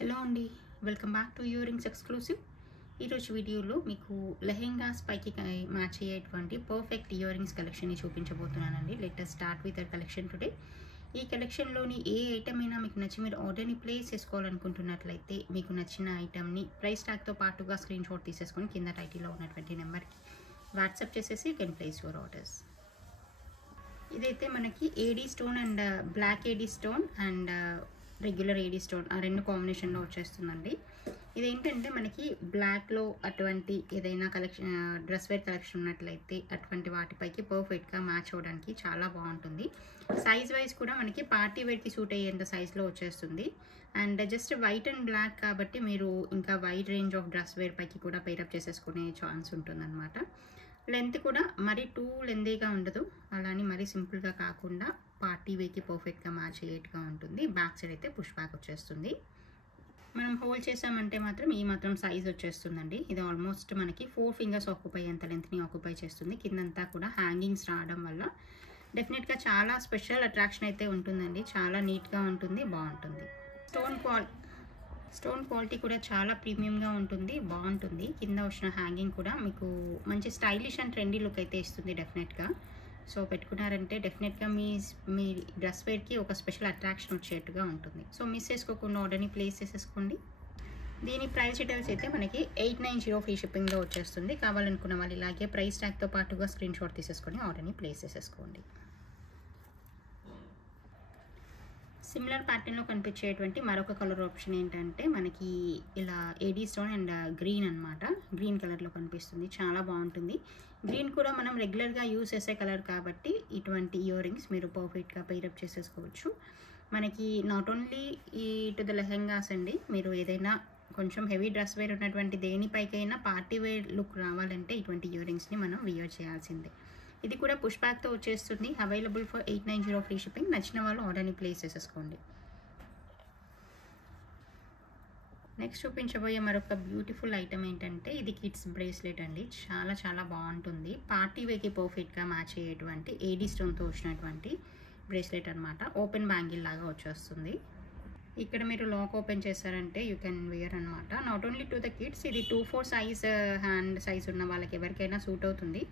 Hello అండి, welcome back to earrings exclusive. ఈరోజు వీడియోలో మీకు లెహెంగాస్ పైకి మ్యాచ్ అయ్యేటువంటి పర్ఫెక్ట్ ఇయరింగ్స్ కలెక్షన్ని చూపించబోతున్నానండి. Let start with that collection today. ఈ కలెక్షన్లోని ఏ ఐటమ్ అయినా మీకు నచ్చి మీరు ఆర్డర్ని ప్లేస్ చేసుకోవాలనుకుంటున్నట్లయితే మీకు నచ్చిన ఐటమ్ని ప్రైస్ ట్యాగ్తో పాటుగా స్క్రీన్ షాట్ తీసేసుకొని కింద టైటిల్లో ఉన్నటువంటి నెంబర్కి వాట్సాప్ చేసేసి you can place your orders. ఇదైతే మనకి AD stone and black AD stone and regular AD stone ఆ రెండు కాంబినేషన్లో వచ్చేస్తుందండి. ఇదేంటంటే మనకి బ్లాక్లో అటువంటి ఏదైనా కలెక్షన్ డ్రెస్ వేర్ కలెక్షన్ ఉన్నట్లయితే అటువంటి వాటిపైకి పర్ఫెక్ట్గా మ్యాచ్ అవ్వడానికి చాలా బాగుంటుంది. సైజ్ వైజ్ కూడా మనకి పార్టీ వేర్కి సూట్ అయ్యేంత సైజ్లో వచ్చేస్తుంది. And just white and black కాబట్టి మీరు ఇంకా wide range of dress wear పైకి కూడా పేరప్ చేసేసుకునే ఛాన్స్ ఉంటుందన్నమాట. లెంత్ కూడా మరీ టూ లెంతీగా ఉండదు, అలానే మరీ సింపుల్గా కాకుండా పార్టీ వేకి పర్ఫెక్ట్గా మ్యాచ్ అయ్యేట్టుగా ఉంటుంది. బ్యాక్ సైడ్ అయితే పుష్ బ్యాక్ వచ్చేస్తుంది. మనం హోల్డ్ చేసామంటే మాత్రం ఈ మాత్రం సైజ్ వచ్చేస్తుందండి. ఇది ఆల్మోస్ట్ మనకి 4 ఫింగర్స్ ఆక్యుపై అంత లెంత్ని ఆక్యుపై చేస్తుంది. కిందంతా కూడా హ్యాంగింగ్స్ రావడం వల్ల డెఫినెట్గా చాలా స్పెషల్ అట్రాక్షన్ అయితే ఉంటుందండి. చాలా నీట్గా ఉంటుంది, బాగుంటుంది. స్టోన్ క్వాలిటీ కూడా చాలా ప్రీమియంగా ఉంటుంది, బాగుంటుంది. కింద వచ్చిన హ్యాంగింగ్ కూడా మీకు మంచి స్టైలిష్ అండ్ ట్రెండీ లుక్ అయితే ఇస్తుంది డెఫినెట్గా. సో పెట్టుకున్నారంటే డెఫినెట్గా మీ డ్రెస్ వేర్కి ఒక స్పెషల్ అట్రాక్షన్ వచ్చేట్టుగా ఉంటుంది. సో మిస్ చేసుకోకుండా ఆర్డర్ని ప్లేస్ చేసేసుకోండి. దీని ప్రైస్ డీటెయిల్స్ అయితే మనకి 890 ఫ్రీ షిప్పింగ్లో వచ్చేస్తుంది. కావాలనుకున్న వాళ్ళు ఇలాగే ప్రైస్ ట్యాగ్తో పాటుగా స్క్రీన్ షాట్ తీసేసుకొని ఆర్డర్ని ప్లేస్ చేసేసుకోండి. సిమిలర్ ప్యాటర్న్లో కనిపించేటువంటి మరొక కలర్ ఆప్షన్ ఏంటంటే మనకి ఇలా ఏడీ స్టోన్ అండ్ గ్రీన్ అనమాట. గ్రీన్ కలర్లో కనిపిస్తుంది, చాలా బాగుంటుంది. గ్రీన్ కూడా మనం రెగ్యులర్గా యూజ్ చేసే కలర్ కాబట్టి ఇటువంటి ఇయర్ రింగ్స్ మీరు పర్ఫెక్ట్గా పేరప్ చేసేసుకోవచ్చు. మనకి నాట్ ఓన్లీ ఈ టు ద లెహెంగాస్ అండి, మీరు ఏదైనా కొంచెం హెవీ డ్రెస్ వేర్ ఉన్నటువంటి దేనిపైకైనా పార్టీ వేర్ లుక్ రావాలంటే ఇటువంటి ఇయర్ రింగ్స్ని మనం వియర్ చేయాల్సిందే. ఇది కూడా పుష్ బ్యాక్తో వచ్చేస్తుంది. Available for 890 free shipping. నచ్చిన వాళ్ళు ఆర్డర్ని ప్లేస్ చేసేసుకోండి. నెక్స్ట్ చూపించబోయే మరొక బ్యూటిఫుల్ ఐటమ్ ఏంటంటే ఇది కిడ్స్ బ్రేస్లెట్ అండి. చాలా చాలా బాగుంటుంది. పార్టీ వేకి పర్ఫెక్ట్గా మ్యాచ్ అయ్యేటువంటి ఏడీ స్టోన్తో వచ్చినటువంటి బ్రేస్లెట్ అనమాట. ఓపెన్ బ్యాంగిల్ లాగా వచ్చేస్తుంది. ఇక్కడ మీరు లాక్ ఓపెన్ చేశారంటే యూ కెన్ వేర్ అనమాట. Not only to the kids, ఇది 2-4 సైజ్ హ్యాండ్ సైజ్ ఉన్న వాళ్ళకి ఎవరికైనా సూట్ అవుతుంది.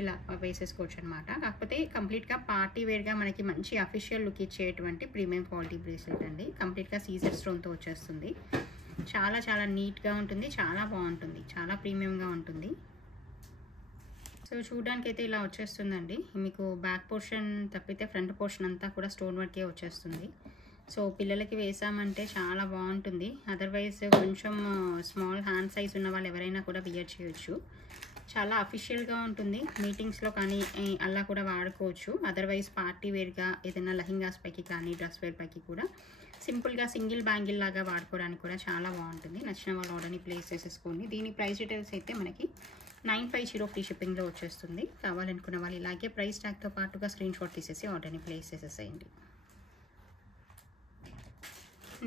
ఇలా వేసేసుకోవచ్చు అనమాట. కాకపోతే కంప్లీట్గా పార్టీ వేర్గా మనకి మంచి అఫీషియల్ లుక్ ఇచ్చేటువంటి ప్రీమియం క్వాలిటీ బ్రేస్లెట్ అండి. కంప్లీట్గా సీజర్ స్టోన్తో వచ్చేస్తుంది. చాలా చాలా నీట్గా ఉంటుంది, చాలా బాగుంటుంది, చాలా ప్రీమియంగా ఉంటుంది. సో చూడడానికి అయితే ఇలా వచ్చేస్తుందండి. మీకు బ్యాక్ పోర్షన్ తప్పితే ఫ్రంట్ పోర్షన్ అంతా కూడా స్టోన్ వర్కే వచ్చేస్తుంది. సో పిల్లలకి వేసామంటే చాలా బాగుంటుంది. అదర్వైజ్ కొంచెం స్మాల్ హ్యాండ్ సైజ్ ఉన్న వాళ్ళు ఎవరైనా కూడా వియర్ చేయొచ్చు. చాలా అఫీషియల్గా ఉంటుంది. మీటింగ్స్లో కానీ అలా కూడా వాడుకోవచ్చు. అదర్వైజ్ పార్టీ వేర్గా ఏదైనా లెహెంగాస్ పైకి కానీ డ్రెస్ వేర్ పైకి కూడా సింపుల్గా సింగిల్ బ్యాంగిల్ లాగా వాడుకోవడానికి కూడా చాలా బాగుంటుంది. నచ్చిన వాళ్ళు ఆర్డర్ని ప్లేస్ చేసేసుకోండి. దీని ప్రైస్ డీటెయిల్స్ అయితే మనకి 950 ఫ్రీ షిప్పింగ్లో వచ్చేస్తుంది. కావాలనుకున్న వాళ్ళు ఇలాగే ప్రైస్ ట్యాగ్తో పాటుగా స్క్రీన్ షాట్ తీసేసి ఆర్డర్ని ప్లేస్ చేసేసేయండి.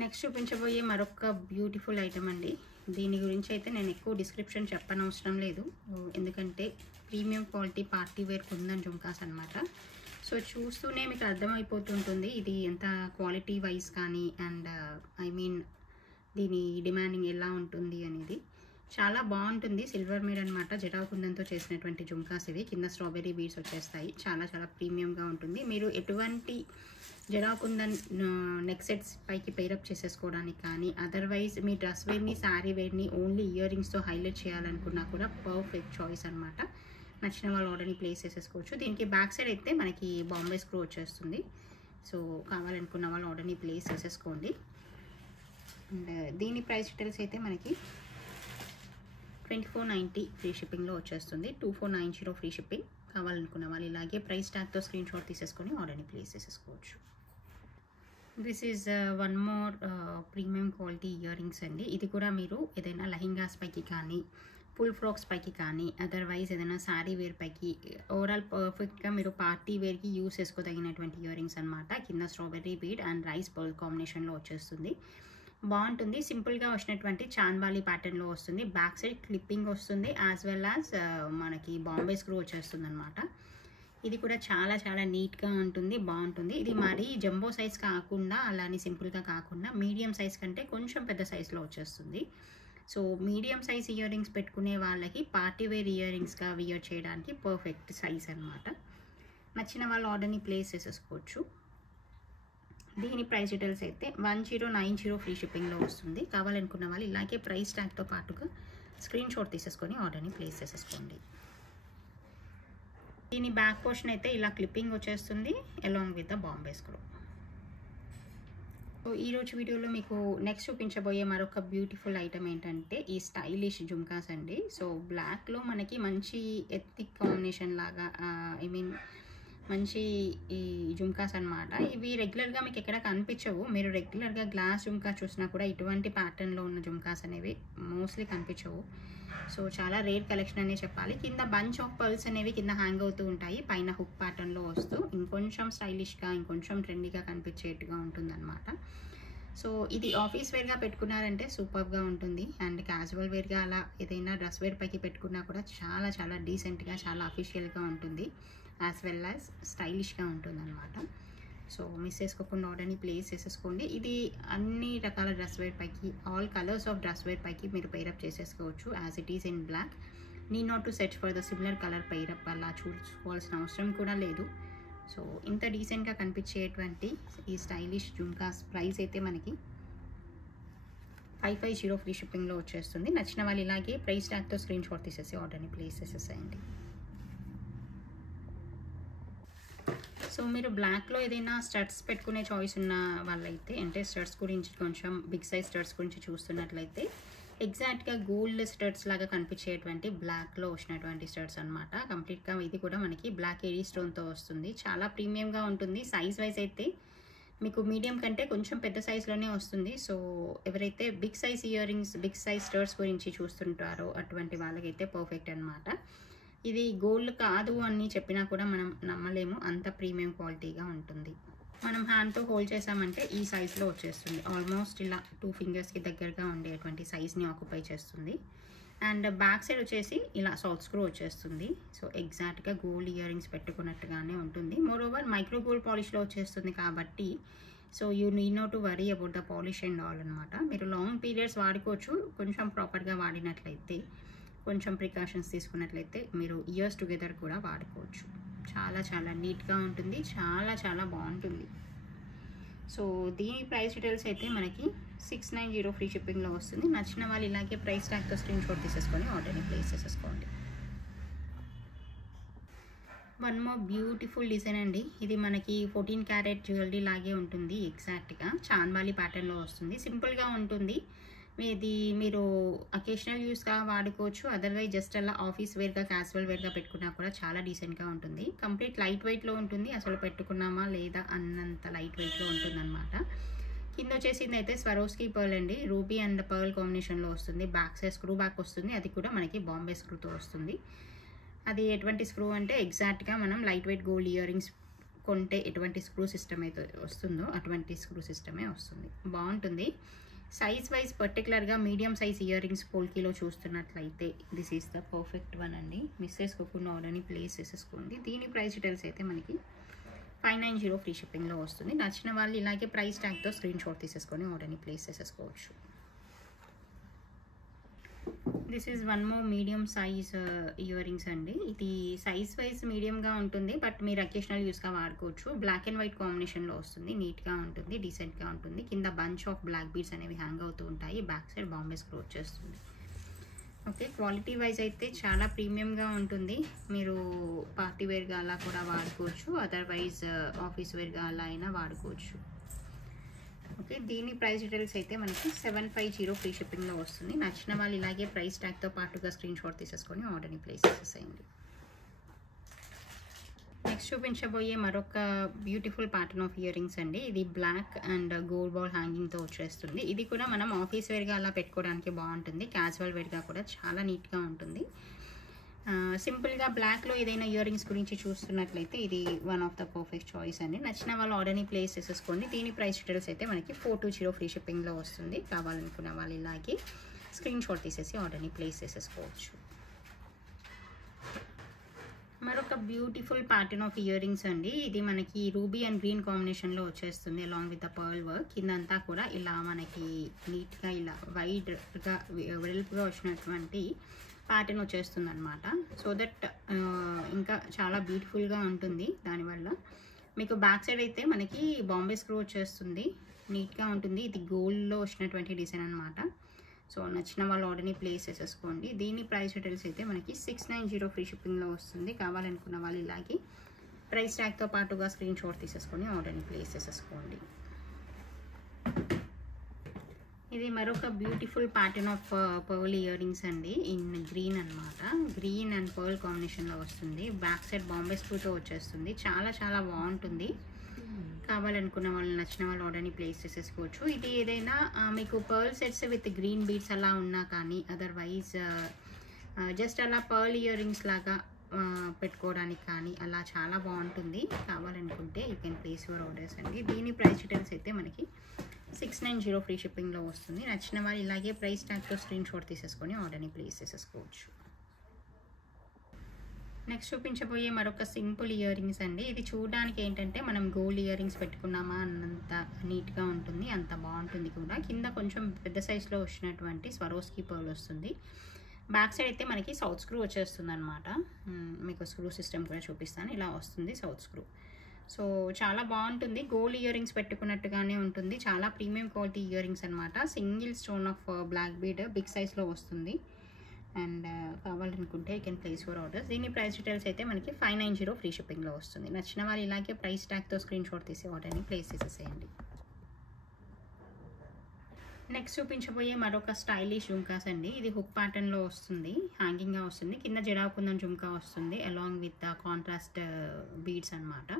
నెక్స్ట్ చూపించబోయే మరొక బ్యూటిఫుల్ ఐటమ్ అండి. దీని గురించి అయితే నేను ఎక్కువ డిస్క్రిప్షన్ చెప్పనవసరం లేదు, ఎందుకంటే premium quality party wear kundan jhumkas అనమాట. సో చూస్తూనే మీకు అర్థమైపోతుంటుంది ఇది ఎంత క్వాలిటీ వైజ్ కానీ అండ్ దీని డిమాండింగ్ ఎలా ఉంటుంది అనేది. చాలా బాగుంటుంది. సిల్వర్ మీడ్ అనమాట. జటావ్ కుందన్తో చేసినటువంటి జుమ్కాస్ ఇవి. కింద స్ట్రాబెర్రీ బీడ్స్ వచ్చేస్తాయి. చాలా చాలా ప్రీమియంగా ఉంటుంది. మీరు ఎటువంటి జటావ్ కుందన్ నెక్ సెట్స్ పైకి పేరప్ చేసేసుకోవడానికి కానీ అదర్వైజ్ మీ డ్రెస్ వేర్ని శారీ వేర్ని ఓన్లీ ఇయర్ రింగ్స్తో హైలైట్ చేయాలనుకున్నా కూడా పర్ఫెక్ట్ చాయిస్ అనమాట. నచ్చిన వాళ్ళు ఆర్డర్ని ప్లేస్ చేసేసుకోవచ్చు. దీనికి బ్యాక్ సైడ్ అయితే మనకి బాంబే స్క్రూ వచ్చేస్తుంది. సో కావాలనుకున్న వాళ్ళు ఆర్డర్ని ప్లేస్ చేసేసుకోండి. అండ్ దీని ప్రైస్ డీటెయిల్స్ అయితే మనకి 2490 ఫ్రీ షిప్పింగ్లో వచ్చేస్తుంది. 2490 ఫ్రీ షిప్పింగ్. కావాలనుకున్న వాళ్ళు ఇలాగే ప్రైస్ ట్యాగ్తో స్క్రీన్ షాట్ తీసేసుకొని ఆర్డర్ని ప్లేస్ చేసేసుకోవచ్చు. This is one more premium quality earrings అండి. ఇది కూడా మీరు ఏదైనా లెహెంగాస్ పైకి కానీ ఫుల్ ఫ్రాక్స్ పైకి కానీ అదర్వైజ్ ఏదైనా శారీ వేర్ పైకి ఓవరాల్ పర్ఫెక్ట్గా మీరు పార్టీ వేర్కి యూస్ చేసుకోదగినటువంటి ఇయర్ రింగ్స్ అనమాట. కింద strawberry bead and rice pearl కాంబినేషన్లో వచ్చేస్తుంది. బాగుంటుంది. సింపుల్గా వచ్చినటువంటి చాంద్బాలి ప్యాటర్న్లో వస్తుంది. బ్యాక్ సైడ్ క్లిప్పింగ్ వస్తుంది యాజ్ వెల్ యాజ్ మనకి బాంబే స్క్రూ వచ్చేస్తుంది అనమాట. ఇది కూడా చాలా చాలా నీట్గా ఉంటుంది, బాగుంటుంది. ఇది మరీ జంబో సైజ్ కాకుండా అలానే సింపుల్గా కాకుండా మీడియం సైజ్ కంటే కొంచెం పెద్ద సైజులో వచ్చేస్తుంది. So medium size ear rings పెట్టుకునే వాళ్ళకి పార్టీ వేర్ ఇయర్ రింగ్స్గా వియర్ చేయడానికి పర్ఫెక్ట్ సైజ్ అనమాట. నచ్చిన వాళ్ళు ఆర్డర్ని ప్లేస్ చేసేసుకోవచ్చు. దీని ప్రైస్ డీటెయిల్స్ అయితే 1090 ఫ్రీ షిప్పింగ్లో వస్తుంది. కావాలనుకున్న వాళ్ళు ఇలాగే ప్రైస్ ట్యాగ్తో పాటుగా స్క్రీన్ షాట్ తీసేసుకొని ఆర్డర్ని ప్లేస్ చేసేసుకోండి. దీని బ్యాక్ పోర్షన్ అయితే ఇలా క్లిప్పింగ్ వచ్చేస్తుంది along with the Bombay screw. So ఈరోజు వీడియోలో మీకు నెక్స్ట్ చూపించబోయే మరొక బ్యూటిఫుల్ ఐటమ్ ఏంటంటే ఈ స్టైలిష్ జుమ్కాస్ అండి. సో బ్లాక్లో మనకి మంచి ఎథిక్ కాంబినేషన్ లాగా మంచి ఈ జుమ్కాస్ అనమాట. ఇవి రెగ్యులర్గా మీకు ఎక్కడ కనిపించవు. మీరు రెగ్యులర్గా గ్లాస్ జుమ్కా చూసినా కూడా ఇటువంటి ప్యాటర్న్లో ఉన్న జుమ్కాస్ అనేవి మోస్ట్లీ కనిపించవు. సో చాలా రేర్ కలెక్షన్ అనే చెప్పాలి. కింద బంచ్ ఆఫ్ పర్ల్స్ అనేవి కింద హ్యాంగ్ అవుతూ ఉంటాయి, పైన హుక్ ప్యాటర్న్లో వస్తూ ఇంకొంచెం స్టైలిష్గా ఇంకొంచెం ట్రెండీగా కనిపించేట్టుగా ఉంటుందన్నమాట. సో ఇది ఆఫీస్ వేర్గా పెట్టుకున్నారంటే సూపర్గా ఉంటుంది. అండ్ క్యాజువల్ వేర్గా అలా ఏదైనా డ్రెస్ వేర్ పైకి పెట్టుకున్నా కూడా చాలా చాలా డీసెంట్గా చాలా అఫీషియల్గా ఉంటుంది, యాజ్ వెల్ యాజ్ స్టైలిష్గా ఉంటుంది అనమాట. సో మిస్ చేసుకోకుండా ఆర్డర్ని ప్లేస్ చేసేసుకోండి. ఇది అన్ని రకాల డ్రెస్ వేర్ పైకి, all colours of dress wear పైకి మీరు పేరప్ చేసేసుకోవచ్చు. As it is in black, need not to search for the similar colour pair up అలా చూసుకోవాల్సిన అవసరం కూడా లేదు. సో ఇంత డీసెంట్గా కనిపించేటువంటి ఈ స్టైలిష్ జుమ్కాస్ ప్రైస్ అయితే మనకి 550 ఫ్రీ షిప్పింగ్లో వచ్చేస్తుంది. నచ్చిన వాళ్ళు ఇలాగే ప్రైస్ ట్యాగ్తో స్క్రీన్ షాట్ తీసేసి ఆర్డర్ని ప్లేస్ చేసేసేయండి. సో మీరు బ్లాక్లో ఏదైనా స్టడ్స్ పెట్టుకునే చాయిస్ ఉన్న వాళ్ళైతే, అంటే స్టడ్స్ గురించి కొంచెం బిగ్ సైజ్ స్టడ్స్ గురించి చూస్తున్నట్లయితే ఎగ్జాక్ట్గా గోల్డ్ స్టడ్స్ లాగా కనిపించేటువంటి బ్లాక్లో వచ్చినటువంటి స్టడ్స్ అనమాట. కంప్లీట్గా ఇది కూడా మనకి బ్లాక్ ఏడీ స్టోన్తో వస్తుంది. చాలా ప్రీమియంగా ఉంటుంది. సైజ్ వైజ్ అయితే మీకు మీడియం కంటే కొంచెం పెద్ద సైజ్లోనే వస్తుంది. సో ఎవరైతే big size earrings, big size studs గురించి చూస్తుంటారో అటువంటి వాళ్ళకైతే పర్ఫెక్ట్ అనమాట. ఇది గోల్డ్ కాదు అని చెప్పినా కూడా మనం నమ్మలేము, అంత ప్రీమియం క్వాలిటీగా ఉంటుంది. మనం హ్యాండ్తో హోల్డ్ చేసామంటే ఈ సైజ్లో వచ్చేస్తుంది. ఆల్మోస్ట్ ఇలా 2 ఫింగర్స్కి దగ్గరగా ఉండేటువంటి సైజ్ని ఆక్యుపై చేస్తుంది. అండ్ బ్యాక్ సైడ్ వచ్చేసి ఇలా సాఫ్ట్ స్క్రూ వచ్చేస్తుంది. సో ఎగ్జాక్ట్గా గోల్డ్ ఇయర్ రింగ్స్ పెట్టుకున్నట్టుగానే ఉంటుంది. మోర్ ఓవర్ మైక్రో గోల్డ్ పాలిష్లో వచ్చేస్తుంది కాబట్టి so you need not to worry about the polish and all అనమాట. మీరు లాంగ్ పీరియడ్స్ వాడుకోవచ్చు. కొంచెం ప్రాపర్గా వాడినట్లయితే, కొంచెం ప్రికాషన్స్ తీసుకున్నట్లయితే మీరు ఇయర్స్ టుగెదర్ కూడా వాడుకోవచ్చు. చాలా చాలా నీట్గా ఉంటుంది, చాలా చాలా బాగుంటుంది. సో దీని ప్రైస్ డీటెయిల్స్ అయితే మనకి 690 ఫ్రీ షిప్పింగ్లో వస్తుంది. నచ్చిన వాళ్ళు ఇలాగే ప్రైస్ ట్యాగ్తో స్క్రీన్ షాట్ తీసేసుకొని ఆర్డర్ని ప్లేస్ చేసేసుకోండి. వన్ మోర్ బ్యూటిఫుల్ డిజైన్ అండి. ఇది మనకి 14 క్యారెట్ జ్యువెలరీ లాగే ఉంటుంది. ఎగ్జాక్ట్గా చాంద్బాలి ప్యాటర్న్లో వస్తుంది. సింపుల్గా ఉంటుంది. ఇది మీరు అకేషనల్ యూస్గా వాడుకోవచ్చు. అదర్వైజ్ జస్ట్ అలా ఆఫీస్ వేర్గా, క్యాజువల్ వేర్గా పెట్టుకున్నా కూడా చాలా డీసెంట్గా ఉంటుంది. కంప్లీట్ లైట్ వెయిట్లో ఉంటుంది. అసలు పెట్టుకున్నామా లేదా అన్నంత లైట్ వెయిట్లో ఉంటుంది అనమాట. కింద వచ్చేసింది అయితే స్వరోస్కీ పర్ల్ అండి. రూబీ అండ్ పర్ల్ కాంబినేషన్లో వస్తుంది. బ్యాక్ సైడ్ స్క్రూ బ్యాక్ వస్తుంది. అది కూడా మనకి బాంబే స్క్రూతో వస్తుంది. అది ఎటువంటి స్క్రూ అంటే ఎగ్జాక్ట్గా మనం light weight gold ear rings కొంటే ఎటువంటి స్క్రూ సిస్టమ్ అయితే వస్తుందో అటువంటి స్క్రూ సిస్టమే వస్తుంది. బాగుంటుంది. సైజ్ వైజ్ పర్టికులర్గా మీడియం సైజ్ ఇయర్ రింగ్స్ పోల్కీలో చూస్తున్నట్లయితే this is the perfect one అండి. మిస్ చేసుకోకుండా ఆర్డర్ని ప్లేస్ చేసేసుకోండి. దీని ప్రైస్ డీటెయిల్స్ అయితే మనకి 590 ఫ్రీ షిప్పింగ్లో వస్తుంది. నచ్చిన వాళ్ళు ఇలాగే ప్రైస్ ట్యాగ్తో స్క్రీన్ షాట్ తీసేసుకొని ఆర్డర్ని ప్లేస్ చేసేసుకోవచ్చు. This is one more medium size earrings అండి. ఇది సైజ్ వైజ్ మీడియంగా ఉంటుంది, బట్ మీరు అకేషనల్ యూస్గా వాడుకోవచ్చు. బ్లాక్ అండ్ వైట్ కాంబినేషన్లో వస్తుంది. నీట్గా ఉంటుంది, డీసెంట్గా ఉంటుంది. కింద బంచ్ ఆఫ్ బ్లాక్ బీడ్స్ అనేవి హ్యాంగ్ అవుతూ ఉంటాయి. బ్యాక్ సైడ్ బాంబే స్క్రూ వచ్చేస్తుంది. ఓకే, క్వాలిటీ వైజ్ అయితే చాలా ప్రీమియంగా ఉంటుంది. మీరు పార్టీ వేర్గా అలా కూడా వాడుకోవచ్చు, అదర్వైజ్ ఆఫీస్ వేర్గా అలా అయినా వాడుకోవచ్చు. ఓకే, దీని ప్రైస్ డీటెయిల్స్ అయితే మనకి 750 ఫ్రీ షిప్పింగ్లో వస్తుంది. నచ్చిన వాళ్ళు ఇలాగే ప్రైస్ ట్యాగ్తో పాటుగా స్క్రీన్ షాట్ తీసేసుకొని ఆర్డర్ని ప్లేస్ చేసేయండి. నెక్స్ట్ చూపించబోయే మరొక beautiful pattern of ear rings అండి. ఇది బ్లాక్ అండ్ గోల్డ్ బాల్ హ్యాంగింగ్తో వచ్చేస్తుంది. ఇది కూడా మనం ఆఫీస్ వేర్గా అలా పెట్టుకోవడానికి బాగుంటుంది. క్యాజువల్ వేర్గా కూడా చాలా నీట్గా ఉంటుంది. సింపుల్గా బ్లాక్లో ఏదైనా ఇయర్ రింగ్స్ గురించి చూస్తున్నట్లయితే ఇది one of the perfect choice అండి. నచ్చిన వాళ్ళు ఆర్డర్ని ప్లేస్ చేసేసుకోండి. దీని ప్రైస్ డీటెయిల్స్ అయితే మనకి 420 ఫ్రీ షిప్పింగ్లో వస్తుంది. కావాలనుకున్న వాళ్ళు ఇలాగే స్క్రీన్ షాట్ తీసేసి ఆర్డర్ని ప్లేస్ చేసేసుకోవచ్చు. మరొక beautiful pattern of ear rings అండి. ఇది మనకి రూబీ అండ్ గ్రీన్ కాంబినేషన్లో వచ్చేస్తుంది along with the pearl work. కిందంతా కూడా ఇలా మనకి నీట్గా ఇలా వైడ్గా వెడల్పుగా వచ్చినటువంటి ప్యాటర్న్ వచ్చేస్తుంది అనమాట. సో దట్ ఇంకా చాలా బ్యూటిఫుల్గా ఉంటుంది. దానివల్ల మీకు బ్యాక్ సైడ్ అయితే మనకి బాంబే స్క్రూ వచ్చేస్తుంది, నీట్గా ఉంటుంది. ఇది గోల్డ్లో వచ్చినటువంటి డిజైన్ అనమాట. సో నచ్చిన వాళ్ళు ఆర్డర్ని ప్లేస్ చేసేసుకోండి. దీని ప్రైస్ డీటెయిల్స్ అయితే మనకి 690 ఫ్రీ షిప్పింగ్లో వస్తుంది. కావాలనుకున్న వాళ్ళు ఇలాగే ప్రైస్ ట్యాగ్తో పాటుగా స్క్రీన్ షాట్ తీసేసుకొని ఆర్డర్ని ప్లేస్ చేసేసుకోండి. ఇది మరొక beautiful pattern of pearl ear rings అండి. ఇన్ గ్రీన్ అనమాట. గ్రీన్ అండ్ పర్ల్ కాంబినేషన్లో వస్తుంది. బ్యాక్ సైడ్ బాంబే స్క్రూతో వచ్చేస్తుంది. చాలా చాలా బాగుంటుంది. కావాలనుకున్న వాళ్ళు నచ్చిన వాళ్ళు ఆర్డర్ని ప్లేస్ చేసేసుకోవచ్చు. ఇది ఏదైనా మీకు pearl sets with green beads అలా ఉన్నా కానీ, అదర్వైజ్ జస్ట్ అలా పర్ల్ ఇయర్ రింగ్స్ లాగా పెట్టుకోవడానికి కానీ అలా చాలా బాగుంటుంది. కావాలనుకుంటే you can place your orders అండి. దీని ప్రైస్ డీటెయిల్స్ అయితే మనకి 690 ఫ్రీ షిప్పింగ్లో వస్తుంది. నచ్చిన వాళ్ళు ఇలాగే ప్రైస్ ట్యాగ్తో స్క్రీన్ షాట్ తీసేసుకొని ఆర్డర్ని ప్లేస్ చేసేసుకోవచ్చు. నెక్స్ట్ చూపించబోయే మరొక సింపుల్ ఇయర్ రింగ్స్ అండి. ఇది చూడడానికి ఏంటంటే మనం గోల్డ్ ఇయర్ రింగ్స్ పెట్టుకున్నామా అన్నంత నీట్గా ఉంటుంది, అంత బాగుంటుంది కూడా. కింద కొంచెం పెద్ద సైజులో వచ్చినటువంటి స్వరోస్కి పర్ల్ వస్తుంది. బ్యాక్ సైడ్ అయితే మనకి సౌత్ స్క్రూ వచ్చేస్తుంది అనమాట. మీకు స్క్రూ సిస్టమ్ కూడా చూపిస్తాను. ఇలా వస్తుంది సౌత్ స్క్రూ. సో చాలా బాగుంటుంది. గోల్డ్ ఇయర్ రింగ్స్ పెట్టుకున్నట్టుగానే ఉంటుంది. చాలా ప్రీమియం క్వాలిటీ ఇయర్ రింగ్స్ అనమాట. Single stone of black bead big సైజ్లో వస్తుంది. అండ్ కావాలనుకుంటే you can place your orders. దీని ప్రైస్ డీటెయిల్స్ అయితే మనకి 590 ఫ్రీ షిప్పింగ్లో వస్తుంది. నచ్చిన వాళ్ళు ఇలాగే ప్రైస్ ట్యాగ్తో స్క్రీన్ షాట్ తీసి ఆర్డర్ని ప్లేస్ చేసేసేయండి. నెక్స్ట్ చూపించబోయే మరొక స్టైలిష్ జుమ్కాస్ అండి. ఇది హుక్ ప్యాటర్న్లో వస్తుంది, హ్యాంగింగ్గా వస్తుంది. కింద జడాకుందన్ జుమ్కా వస్తుంది అలాంగ్ విత్ కాంట్రాస్ట్ బీడ్స్ అనమాట.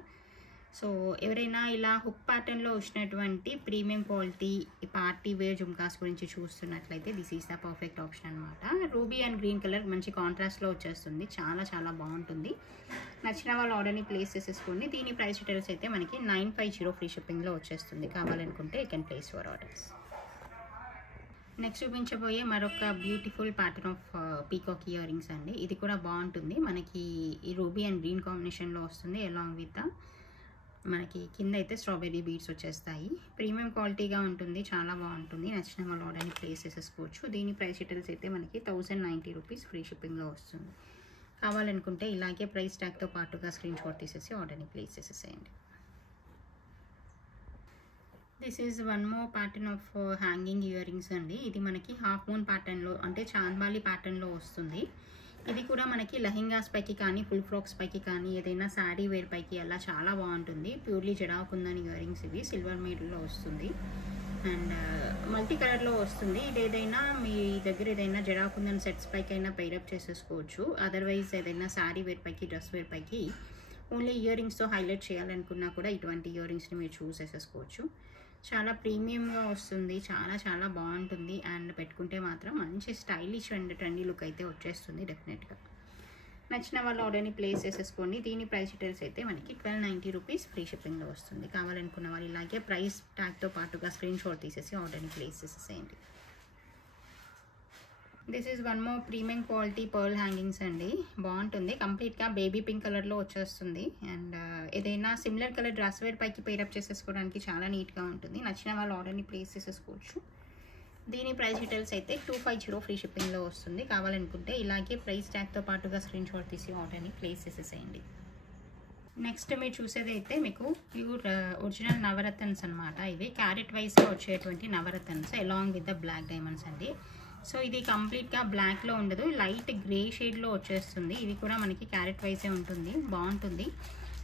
సో ఎవరైనా ఇలా హుక్ ప్యాటర్న్లో వచ్చినటువంటి premium quality party wear jhumkas గురించి చూస్తున్నట్లయితే this is the perfect option అనమాట. రూబీ అండ్ గ్రీన్ కలర్ మంచి కాంట్రాస్ట్లో వచ్చేస్తుంది. చాలా చాలా బాగుంటుంది. నచ్చిన వాళ్ళు ఆర్డర్ని ప్లేస్ చేసేసుకోండి. దీని ప్రైస్ డీటెయిల్స్ అయితే మనకి 950 ఫ్రీ షిప్పింగ్లో వచ్చేస్తుంది. కావాలనుకుంటే you can place your orders. Next చూపించబోయే మరొక beautiful pattern of peacock earrings అండి. ఇది కూడా బాగుంటుంది. మనకి ఈ రూబీ అండ్ గ్రీన్ కాంబినేషన్లో వస్తుంది అలాంగ్ విత్ మనకి కింద అయితే స్ట్రాబెర్రీ బీడ్స్ వచ్చేస్తాయి. ప్రీమియం క్వాలిటీగా ఉంటుంది, చాలా బాగుంటుంది. నచ్చిన వాళ్ళు ఆర్డర్ని ప్లేస్ చేసేసుకోవచ్చు. దీని ప్రైస్ డీటెయిల్స్ అయితే మనకి 1090 రూపీస్ ఫ్రీ షిప్పింగ్లో వస్తుంది. కావాలనుకుంటే ఇలాగే ప్రైస్ ట్యాగ్తో పాటుగా స్క్రీన్ షాట్ తీసేసి ఆర్డర్ని ప్లేస్ చేసేసేయండి. This is one more pattern of hanging ear rings అండి. ఇది మనకి హాఫ్ మూన్ ప్యాటర్న్లో అంటే చాంద్బాలి ప్యాటర్న్లో వస్తుంది. ఇది కూడా మనకి లెహెంగాస్ పైకి కానీ, ఫుల్ ఫ్రాక్స్ పైకి కానీ, ఏదైనా శారీ వేర్ పైకి అలా చాలా బాగుంటుంది. ప్యూర్లీ జడాకుందని ఇయర్ రింగ్స్ ఇవి. సిల్వర్ మీడ్లో వస్తుంది అండ్ మల్టీ కలర్లో వస్తుంది. ఇది ఏదైనా మీ దగ్గర ఏదైనా జడాకుందన్ సెట్స్ పైకి అయినా పెయిరప్ చేసేసుకోవచ్చు. అదర్వైజ్ ఏదైనా శారీ వేర్ పైకి, డ్రెస్ వేర్ పైకి ఓన్లీ ఇయర్ రింగ్స్తో హైలైట్ చేయాలనుకున్నా కూడా ఇటువంటి ఇయర్ రింగ్స్ని మీరు చూస్ చేసేసుకోవచ్చు. చాలా ప్రీమియంగా వస్తుంది, చాలా చాలా బాగుంటుంది. అండ్ పెట్టుకుంటే మాత్రం మంచి స్టైలిష్ అండ్ ట్రెండీ లుక్ అయితే వచ్చేస్తుంది డెఫినెట్గా. నచ్చిన వాళ్ళు ఆర్డర్ని ప్లేస్ చేసేసుకోండి. దీని ప్రైస్ డీటెయిల్స్ అయితే మనకి 1290 రూపీస్ ఫ్రీ షిప్పింగ్లో వస్తుంది. కావాలనుకున్న వాళ్ళు ఇలాగే ప్రైస్ ట్యాగ్తో పాటుగా స్క్రీన్ షాట్ తీసేసి ఆర్డర్ని ప్లేస్ చేసేసేయండి. This is one more premium quality pearl hangings అండి. బాగుంటుంది. కంప్లీట్గా బేబీ పింక్ కలర్లో వచ్చేస్తుంది. అండ్ ఏదైనా సిమిలర్ కలర్ డ్రెస్ వేర్ పైకి పేరప్ చేసేసుకోవడానికి చాలా నీట్గా ఉంటుంది. నచ్చిన వాళ్ళు ఆర్డర్ని ప్లేస్ చేసేసుకోవచ్చు. దీని ప్రైస్ డీటెయిల్స్ అయితే 250 ఫ్రీ షిప్పింగ్లో వస్తుంది. కావాలనుకుంటే ఇలాగే ప్రైస్ ట్యాగ్తో పాటుగా స్క్రీన్ షాట్ తీసి ఆర్డర్ని ప్లేస్ చేసేసేయండి. నెక్స్ట్ మీరు చూసేది అయితే మీకు ప్యూర్ ఒరిజినల్ నవరత్న్స్ అనమాట. ఇవి క్యారెట్ వైజ్గా వచ్చేటువంటి navratnas along with the black diamonds అండి. సో ఇది కంప్లీట్గా బ్లాక్లో ఉండదు, లైట్ గ్రే షేడ్లో వచ్చేస్తుంది. ఇది కూడా మనకి క్యారెట్ వైజే ఉంటుంది, బాగుంటుంది.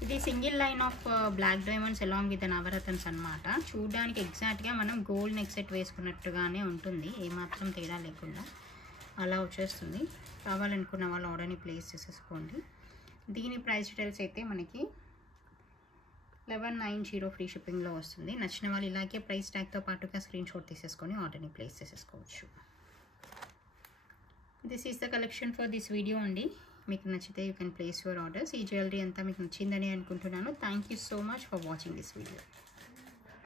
ఇది single line of black diamonds along with navratnas అనమాట. చూడడానికి ఎగ్జాక్ట్గా మనం గోల్డ్ నెక్ సెట్ వేసుకున్నట్టుగానే ఉంటుంది, ఏమాత్రం తేడా లేకుండా అలా వచ్చేస్తుంది. కావాలనుకున్న వాళ్ళు ఆర్డర్ని ప్లేస్ చేసేసుకోండి. దీని ప్రైస్ డీటెయిల్స్ అయితే మనకి 1190 ఫ్రీ షిప్పింగ్లో వస్తుంది. నచ్చిన వాళ్ళు ఇలాగే ప్రైస్ ట్యాగ్తో పాటుగా స్క్రీన్ షాట్ తీసేసుకొని ఆర్డర్ని ప్లేస్ చేసేసుకోవచ్చు. This is the collection for this video అండి. మీకు నచ్చితే you can place your orders. ఈ జ్యువెలరీ అంతా మీకు నచ్చిందని అనుకుంటున్నాను. Thank you so much for watching this video.